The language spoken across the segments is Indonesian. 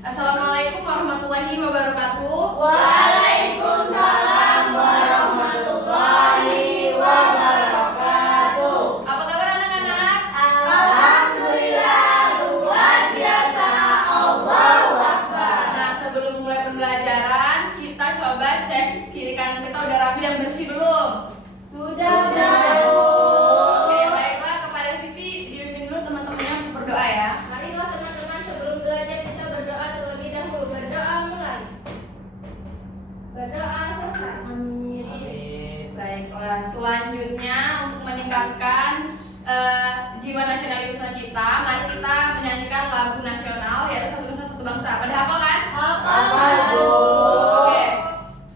Assalamualaikum warahmatullahi wabarakatuh. Waalaikumsalam warahmatullahi wabarakatuh. Apa kabar anak-anak? Alhamdulillah, luar biasa. Allahu Akbar. Nah, sebelum mulai pembelajaran, kita coba cek kiri kanan kita udah rapi dan bersih belum? Sudah, Bu. Oke, baiklah, kepada Siti dipimpin dulu teman-temannya untuk berdoa ya. Marilah teman-teman, sebelum belajar kita berdoa terlebih dahulu. Berdoa mulai. Berdoa selesai. Amin. Baiklah, selanjutnya untuk meningkatkan jiwa nasionalisme kita, mari kita menyanyikan lagu nasional yaitu Satu Nusa Satu Bangsa. Pada hafal kan? Hafal, Bu. Oke,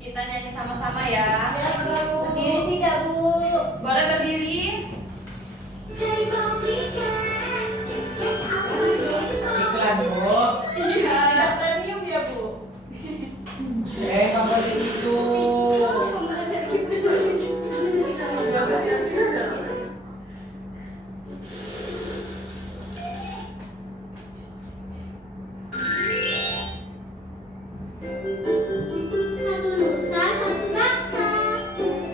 kita nyanyi sama-sama ya. Ya, Bu. Berdiri tidak, Bu? Boleh berdiri? Iklan, Bu. Iya. Tidak premium ya, Bu? Nggak boleh gitu. Satu nusa, satu bangsa.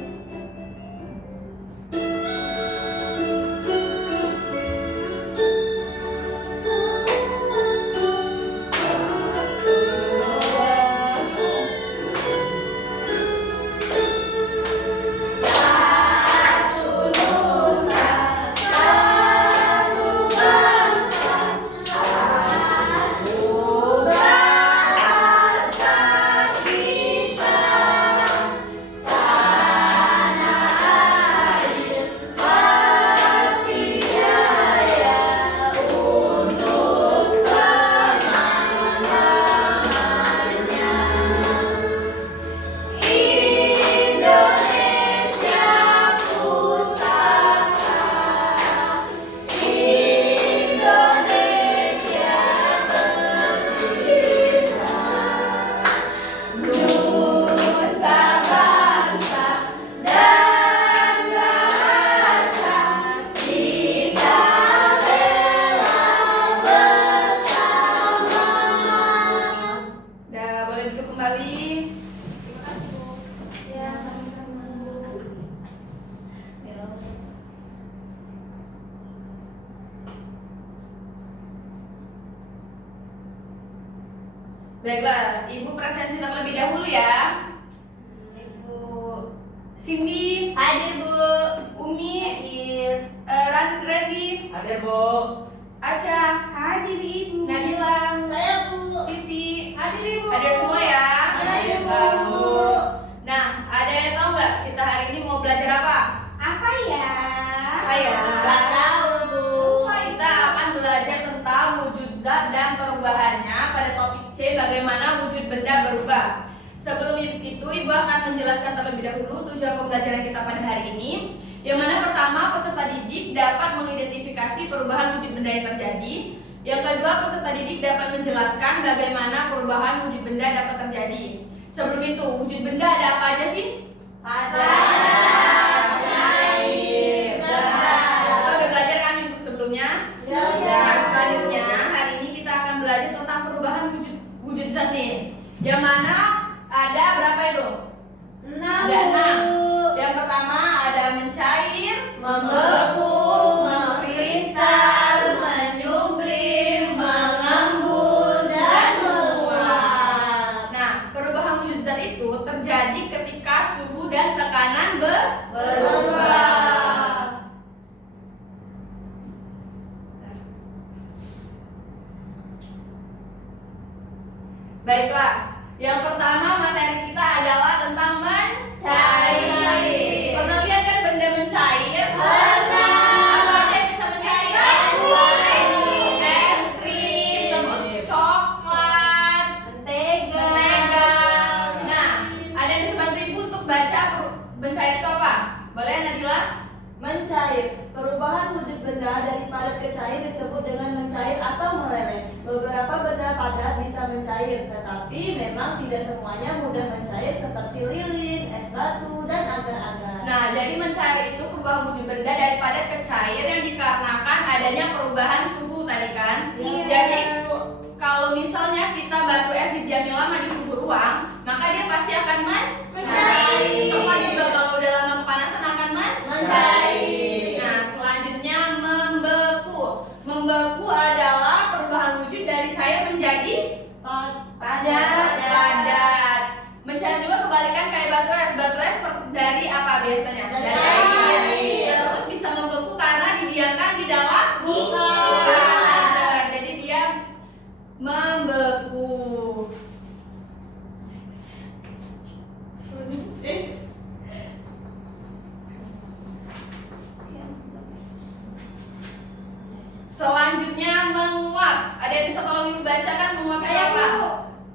Dah, boleh duduk kembali. Ya, sama-sama. Baiklah, Ibu presensi terlebih dahulu ya. Ibu Cindy, Hadir, Bu. Umi, Hadir. Randy, Hadir, Bu. Aca, hadir Ibu, Nadila, Saya, Bu. Siti, Hadir, Ibu. hadir semua ya. Hadir, Bu. Bagus. Nah, ada yang tahu nggak kita hari ini mau belajar apa? Apa ya? Apa ya? Nggak tahu, Bu. Kita akan belajar tentang wujud zat dan perubahannya pada topik C, bagaimana wujud benda berubah. Sebelum itu, Ibu akan menjelaskan terlebih dahulu tujuan pembelajaran kita pada hari ini. Yang mana pertama, peserta didik dapat mengidentifikasi perubahan wujud benda yang terjadi. Yang kedua, peserta didik dapat menjelaskan bagaimana perubahan wujud benda dapat terjadi. Sebelum itu, wujud benda ada apa aja sih? Ada. Cair. Kita udah belajar kan Ibu sebelumnya? Sudah. Nah, selanjutnya hari ini kita akan belajar tentang perubahan wujud zat nih. Yang mana ada berapa itu? 6, Ada 6. Yang pertama ada mencair, Membeku, mengkristal, menyublim, mengembun, dan menguap. Nah, perubahan wujud zat itu terjadi ketika suhu dan tekanan Berubah. Baiklah, yang pertama materi kita adalah tentang mencair. Pernah lihat kan benda mencair? Pernah. Apa aja yang bisa mencair? Es krim, terus coklat, Mentega. mentega. Nah, ada yang bisa bantu Ibu untuk baca mencair itu apa? Boleh Nadila? Mencair. Perubahan wujud benda dari padat ke cair disebut dengan mencair atau meleleh. Beberapa benda padat bisa mencair, tetapi memang tidak semuanya mudah mencair seperti lilin, es batu, dan agar-agar. Nah, jadi mencair itu perubahan wujud benda dari padat ke cair yang dikarenakan adanya perubahan suhu tadi kan? Iya. Jadi kalau misalnya kita batu es didiamin lama di suhu ruang, maka dia pasti akan mencair. Coklat juga kalau udah lama kepanasan akan mencair. Nah, selanjutnya membeku. Membeku adalah perubahan wujud dari cair menjadi padat. Mencair juga kebalikan kayak batu es. Batu es dari apa biasanya? Dari air. Terus bisa membeku karena didiamkan di dalam kulkas. Jadi dia membeku. Selanjutnya menguap. Ada yang bisa tolong ibu bacakan menguap itu apa?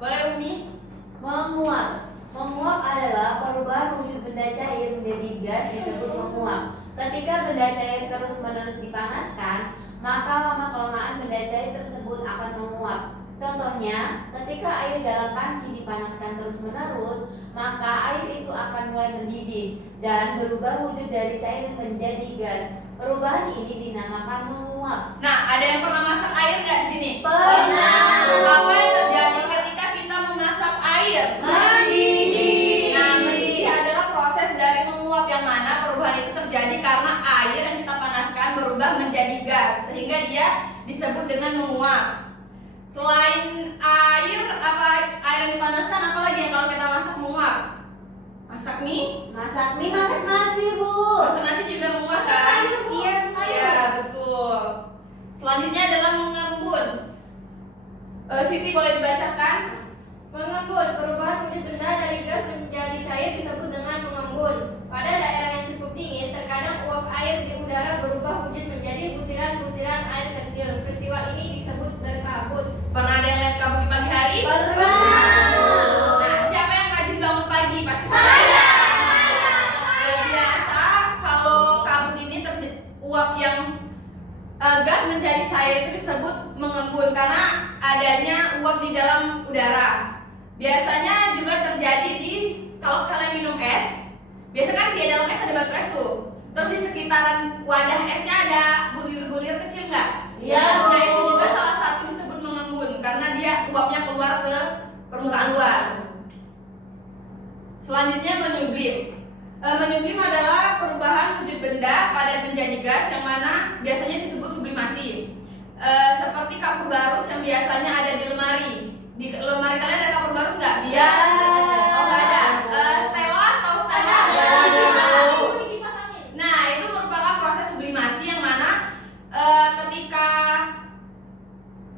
Boleh Umi? Menguap. Menguap adalah perubahan wujud benda cair menjadi gas disebut menguap. Ketika benda cair terus-menerus dipanaskan, maka lama-kelamaan benda cair tersebut akan menguap. Contohnya, ketika air dalam panci dipanaskan terus-menerus, maka air itu akan mulai mendidih dan berubah wujud dari cair menjadi gas. Perubahan ini dinamakan menguap. Nah, ada yang pernah masak air nggak di sini? Pernah. Apa yang terjadi ketika kita memasak air? Mendidih. Nah, mendidih adalah proses dari menguap yang mana perubahan itu terjadi karena air yang kita panaskan berubah menjadi gas sehingga dia disebut dengan menguap. Selain air, apa air yang dipanaskan apalagi yang kalau kita masak menguap? Masak mie? Masak mie, masak nasi, Bu. Masak nasi juga menguap kan? Sayur, Bu. Iya, Sayur. betul. Selanjutnya adalah mengembun. Siti boleh dibacakan? Mengembun, perubahan wujud benda dari gas menjadi cair disebut dengan mengembun. Pada daerah yang cukup dingin, terkadang uap air di udara berubah wujud menjadi butiran-butiran air kecil. Peristiwa ini disebut berkabut. Pernah ada yang lihat kabut di pagi hari? Pernah. Nah, siapa yang rajin bangun pagi? Pasti saya. Biasa kalau kabut ini uap yang gas menjadi cair itu disebut mengembun karena adanya uap di dalam udara. Biasanya juga terjadi di kalau kalian minum es, biasa kan di dalam es ada batu es tuh. Terus di sekitaran wadah esnya ada bulir-bulir kecil nggak? Iya. Nah itu juga salah satu disebut mengembun karena dia uapnya keluar ke permukaan luar. Selanjutnya menyublim. Menyublim adalah perubahan wujud benda padat menjadi gas yang mana biasanya disebut sublimasi. Seperti kapur barus yang biasanya ada di lemari. Di lemari kalian ada kapur barus nggak? Ya. Oh nggak ada. Stella atau Stella? Ini kipas angin. Nah itu merupakan proses sublimasi yang mana ketika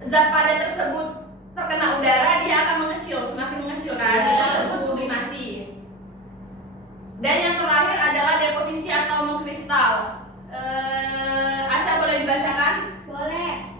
zat padat tersebut terkena udara dia akan mengecil, semakin mengecil kan? Ya. Itu disebut sublimasi. Dan yang terakhir adalah deposisi atau mengkristal. Asya boleh dibacakan? Boleh.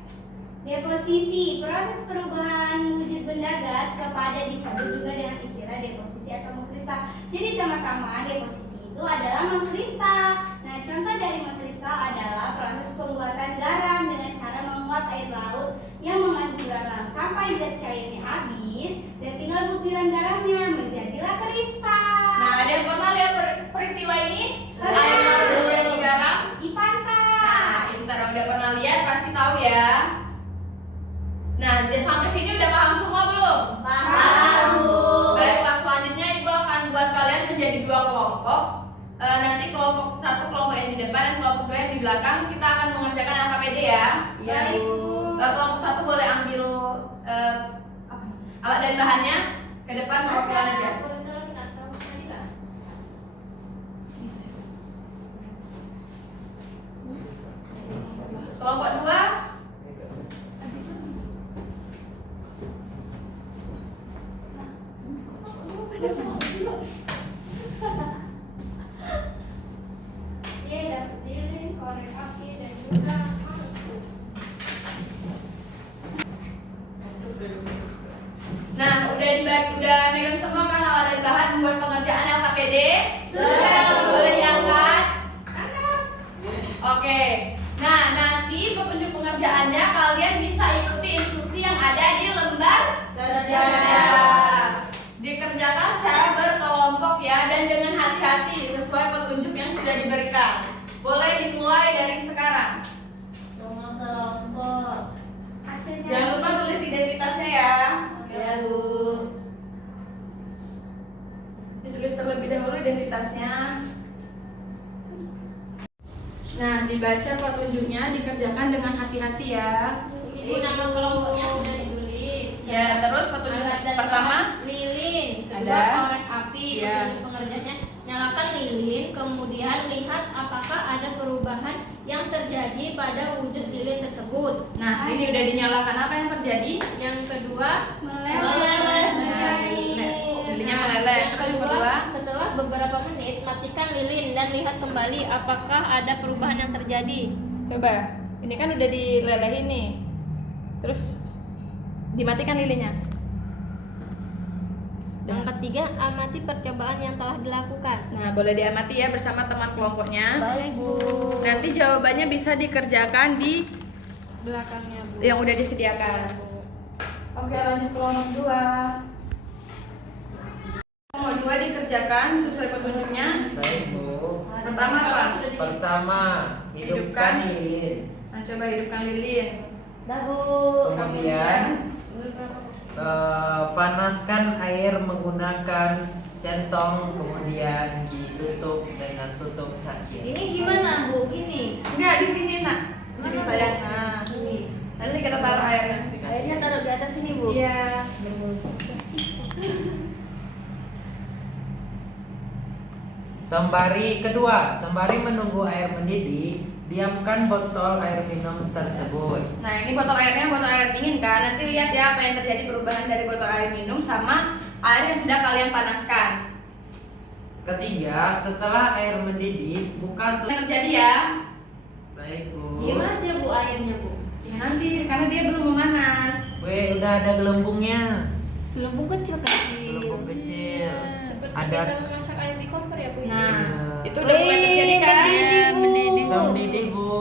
Deposisi, proses perubahan wujud benda gas ke padat disebut juga dengan istilah deposisi atau mengkristal. Jadi teman-teman, deposisi itu adalah mengkristal. Nah, contoh dari mengkristal adalah proses pembuatan garam dengan cara menguap air laut yang mengandung garam sampai zat cairnya habis dan tinggal butiran garamnya, menjadilah kristal. Nah, ada yang pernah lihat peristiwa ini? Pernah. Air laut menjadi garam? Di pantai. Nah, pintar udah pernah lihat pasti tahu ya. Nah, sampai sini udah paham semua belum? Paham, Bu. Baiklah, selanjutnya Ibu akan buat kalian menjadi dua kelompok. Nanti kelompok satu kelompok yang di depan dan kelompok dua yang di belakang. Kita akan mengerjakan LKPD ya. Iya, Bu. Kelompok satu boleh ambil alat dan bahannya ke depan, perwakilan aja. Boleh tolongin atau Nadila? Kelompok dua. Dia dapat lilin, korek api, dan juga mangkuk. Nah, udah megang semua kan alat dan bahan buat pengerjaan LKPD? Sudah. Boleh diangkat? Oke. Nah, nanti petunjuk pengerjaannya kalian bisa ikuti instruksi yang ada di lembar Kerja. Dikerjakan secara berkelompok ya dan dengan hati-hati sesuai petunjuk yang sudah diberikan. Boleh dimulai dari sekarang. Nomor kelompok. Jangan lupa tulis identitasnya identitasnya. Nah, dibaca petunjuknya, dikerjakan dengan hati-hati ya. Ibu, nama kelompoknya sudah ditulis. Ya, terus petunjuk Alat dan pertama bahan lilin, kedua ada. korek api, Ya. petunjuk pengerjanya nyalakan lilin, kemudian lihat apakah ada perubahan yang terjadi pada wujud lilin tersebut. Nah, ini udah dinyalakan, apa yang terjadi? Yang kedua, Meleleh, mencair. Lilinnya meleleh. yang Terus yang kedua, kedua, setelah beberapa menit matikan lilin dan lihat kembali apakah ada perubahan yang terjadi. coba. Ini kan udah dilelehin nih. Terus dimatikan lilinnya. Yang ketiga, amati percobaan yang telah dilakukan. Nah, boleh diamati ya bersama teman kelompoknya. Baik, Bu. Nanti jawabannya bisa dikerjakan di Belakangnya, Bu. yang udah disediakan. Oke, lanjut kelompok 2. Kelompok 2 dikerjakan sesuai petunjuknya. Baik, Bu. Pertama apa? Pertama, hidupkan lilin. Nah, coba hidupkan lilin. Dah Bu. Kemudian panaskan air menggunakan centong, kemudian ditutup dengan tutup cangkir. Ini gimana Bu? Gini. Enggak, di sini, Nak. Sini sayang. Nah, nanti kita taruh airnya. Airnya taruh di atas sini, Bu. Iya. Sembari kedua, sembari menunggu air mendidih, diamkan botol air minum tersebut. Nah, ini botol airnya botol air dingin kan. Nanti lihat ya apa yang terjadi perubahan dari botol air minum sama air yang sudah kalian panaskan. Ketiga, setelah air mendidih, buka Yang terjadi ya. Baik, Bu. Diam aja Bu airnya Bu. Ya, nanti karena dia belum memanas. Weh, udah ada gelembungnya. Gelembung kecil-kecil. Gelembung kecil. Seperti Ada kita memasak air di kompor ya, Bu. Nah, Iya. itu udah mulai terjadi kan? mendidih, Bu. udah mendidih, Bu.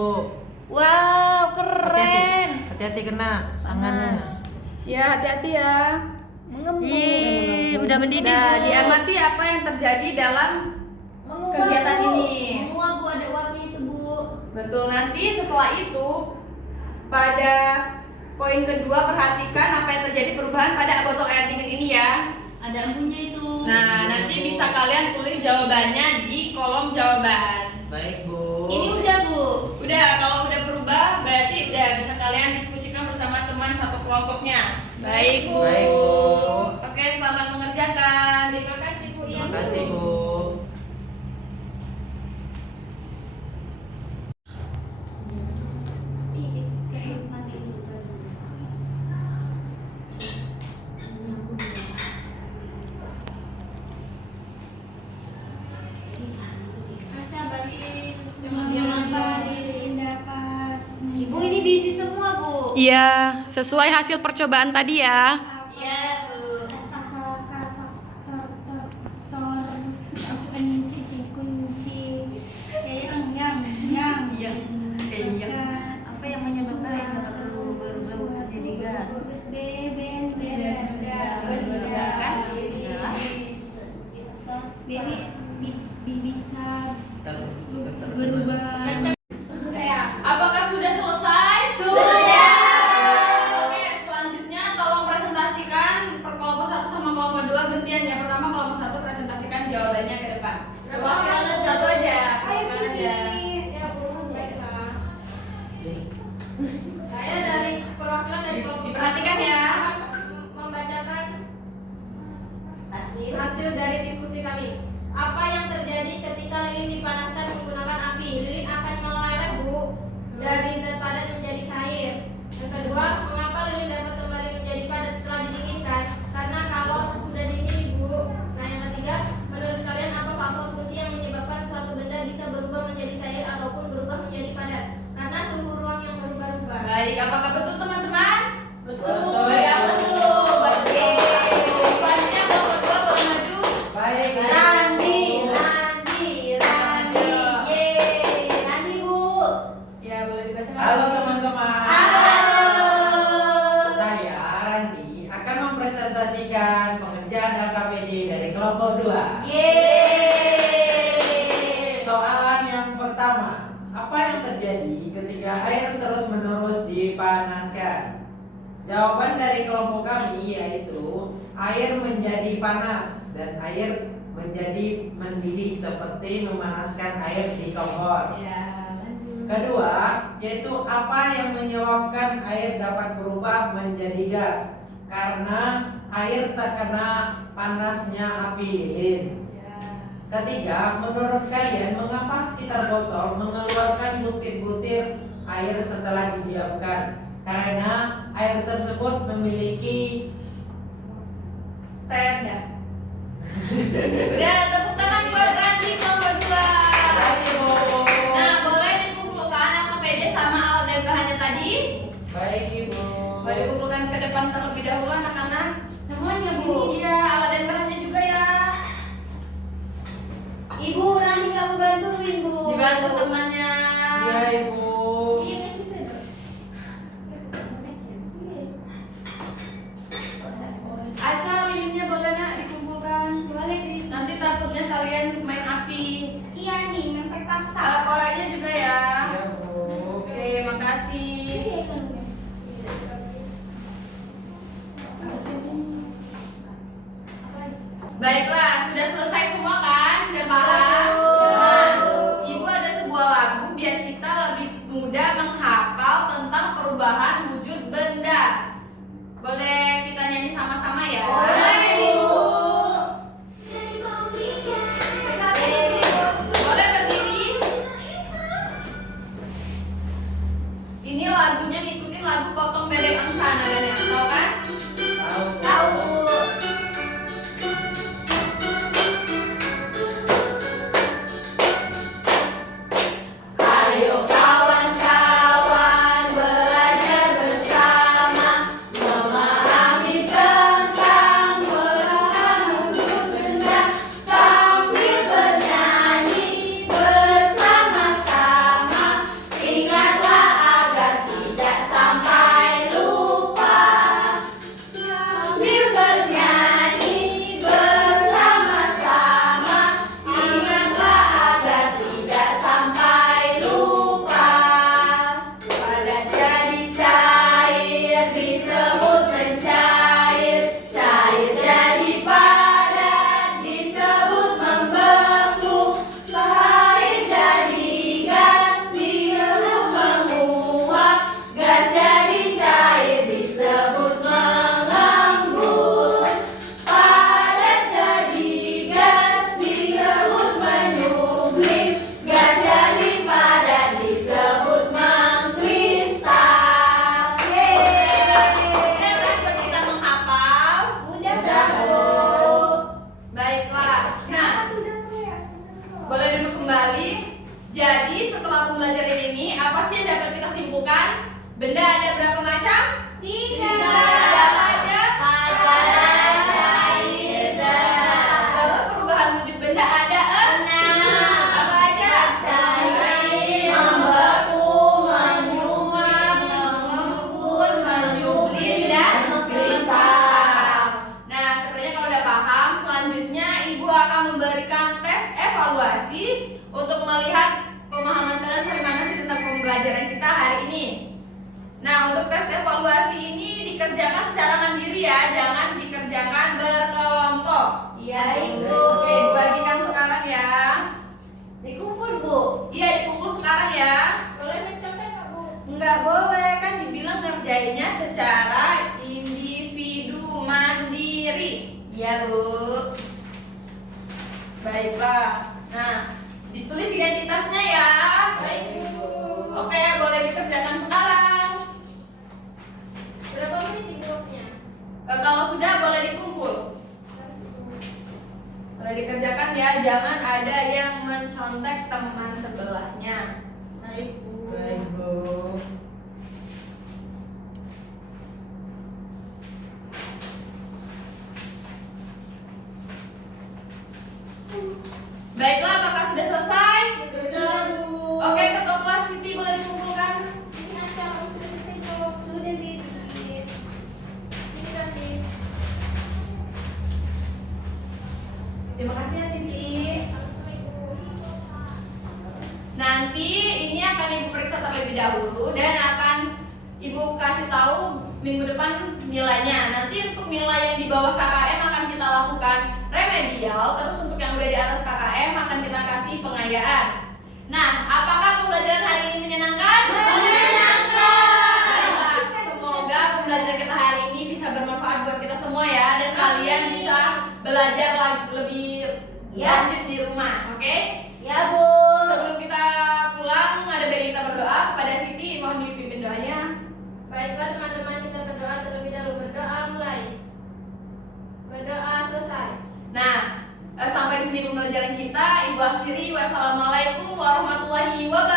Wow, Hati-hati, keren. hati-hati kena tangannya. Ya, hati-hati ya. Mengembung. udah mendidih. Nah, diamati apa yang terjadi dalam kegiatan ini. Semua Bu, ada uapnya itu, Bu. Betul, nanti setelah itu pada poin kedua perhatikan apa yang terjadi perubahan pada botol air dingin ini ya. Ada abunya itu. Nah, nanti bisa kalian tulis jawabannya di kolom jawaban. Baik, Bu. Ini udah Bu. Udah, kalau udah berubah berarti udah bisa kalian diskusikan bersama teman satu kelompoknya. Baik, Bu. Baik, Bu. Oke, selamat mengerjakan. Terima kasih, Bu. Terima kasih, Bu. Ih, kayak matiin dulu. Kaca balik. Dia dapat. Ibu ini diisi semua Bu. Iya, sesuai hasil percobaan tadi ya. Iya, Bu. Apakah faktor kunci yang Apa yang menyebabkan air dapat berubah menjadi gas? Bisa berubah. Apakah sudah selesai? Sudah. Oke, selanjutnya tolong presentasikan per kelompok 1 sama kelompok 2 gantian ya. Pertama kelompok 1 presentasikan jawabannya ke depan. Perwakilan satu aja. Ayo Perwakilan sini. aja. Ya, Bu. Baiklah. Saya dari perwakilan dari kelompok Diperhatikan ya. akan membacakan hasil dari diskusi kami. Apa yang terjadi ketika lilin dipanaskan menggunakan api? Lilin akan meleleh, Bu, dari zat padat menjadi cair. Yang kedua, mengapa lilin dapat kembali menjadi padat setelah didinginkan? Karena kalau sudah dingin, Bu. Nah, yang ketiga, menurut kalian apa faktor kunci yang menyebabkan suatu benda bisa berubah menjadi cair ataupun berubah menjadi padat? Karena suhu ruang yang berubah-ubah. Baik, apakah betul teman-teman? Betul. Ya, betul. Berarti selanjutnya kelompok 2 boleh maju. Baik. Randi. Yeay. Randi Bu. Ya, boleh dibaca. Mas. Halo teman-teman. Halo. Saya Randi akan mempresentasikan pengerjaan LKPD dari kelompok 2. Yeay. Soalan yang pertama, apa yang terjadi ketika air terus-menerus dipanaskan? Jawaban dari kelompok kami yaitu air menjadi panas dan air menjadi mendidih seperti memanaskan air di kompor. Ya, lanjut. Kedua, yaitu apa yang menyebabkan air dapat berubah menjadi gas? Karena air terkena panasnya api lilin. Ya. Ketiga, menurut kalian mengapa sekitar botol mengeluarkan butir-butir air setelah didiamkan? Karena air tersebut memiliki Tenda. Udah, tepuk tangan buat Randy nomor 2. Nah, boleh dikumpulkan APD sama alat dan bahannya tadi. baik Ibu. Boleh dikumpulkan ke depan terlebih dahulu anak-anak. Semuanya, Bu. Iya, alat dan bahannya juga ya. Ibu, Rani kamu bantuin, Bu. Dibantu temannya. Iya Ibu. Iya, kan juga dong. Aca lilinnya boleh nggak dikumpulkan? Boleh, Kris. Nanti takutnya kalian main api. Iya nih, main petasan. Koranya juga ya. Iya Bu. Oke, makasih. Iya, kan. Baiklah, sudah selesai semua kan? Sudah paham? Nah, Ibu ada sebuah lagu biar kita lebih mudah menghafal tentang perubahan wujud benda. Boleh kita nyanyi sama-sama ya? Boleh, Ibu. Boleh berdiri? Ini lagunya ngikutin lagu Potong Bebek Angsa, nadanya, tahu kan? Tahu Bu. Ayo kawan-kawan belajar bersama memahami tentang perubahan wujud benda sambil bernyanyi bersama-sama. Ingatlah agar tidak sampai lupa sambil bernyanyi bersama-sama. Ingatlah agar tidak sampai lupa. Padat jadi cair disebut mencair, cair jadi padat disebut membeku, air jadi gas disebut menguap, gas jadi cair disebut mengembun, padat jadi gas disebut menyublim, gas jadi padat disebut mengkristal. Udah kan buat kita menghafal? Udah, Udah, Bu. Baiklah. Nah, boleh duduk kembali. Jadi setelah pembelajaran ini, apa sih yang dapat kita simpulkan? Benda ada berapa macam? Tiga. Ada apa aja? Padat, cair, gas. Terus perubahan wujud benda ada apa aja? Cair, Membeku, menyuap, mengembun, menyublim, dan mengkristal. Nah, sepertinya kalau udah paham, selanjutnya Ibu akan memberikan tes evaluasi untuk melihat pemahaman kalian sampai mana sih tentang pembelajaran kita hari ini. Nah, untuk tes evaluasi ini dikerjakan secara mandiri ya, jangan dikerjakan berkelompok. Iya, Ibu. Oke, dibagikan sekarang ya. Dikumpul, Bu. Iya, dikumpul sekarang ya. Boleh mencontek nggak, Bu? Nggak boleh, kan dibilang ngerjainnya secara individu mandiri. Iya, Bu. Baiklah. Nah, ditulis identitasnya ya. Baik, Bu. Oke, boleh dikerjakan sekarang. Berapa menit di bloknya? Kalau sudah boleh dikumpul. Boleh dikerjakan ya, jangan ada yang mencontek teman sebelahnya. Baik, Bu. Baik Bu. Baiklah, apakah sudah selesai? Sudah, Bu. Oke, ketua kelas Siti boleh dikumpulkan. Sini aja, kamu sudah selesai jawab. Sudah, Bibi. Sini nanti. Terima kasih ya Siti. Sama-sama, Ibu. Nanti ini akan Ibu periksa terlebih dahulu dan akan Ibu kasih tahu minggu depan nilainya. Nanti untuk nilai yang di bawah KKM akan kita lakukan remedial. Terus untuk yang kebahagiaan. Nah, apakah pembelajaran hari ini menyenangkan? Baiklah, semoga pembelajaran kita hari ini bisa bermanfaat buat kita semua ya, dan kalian bisa belajar lebih lanjut di rumah, oke? Ya, Bu. Sebelum kita pulang, ada baiknya kita berdoa. Kepada Siti, mohon dipimpin doanya. Baiklah teman-teman, kita berdoa terlebih dahulu. Berdoa mulai. Berdoa selesai. Nah, sampai di sini pembelajaran kita. Ibu akhiri, wassalamualaikum warahmatullahi wabarakatuh.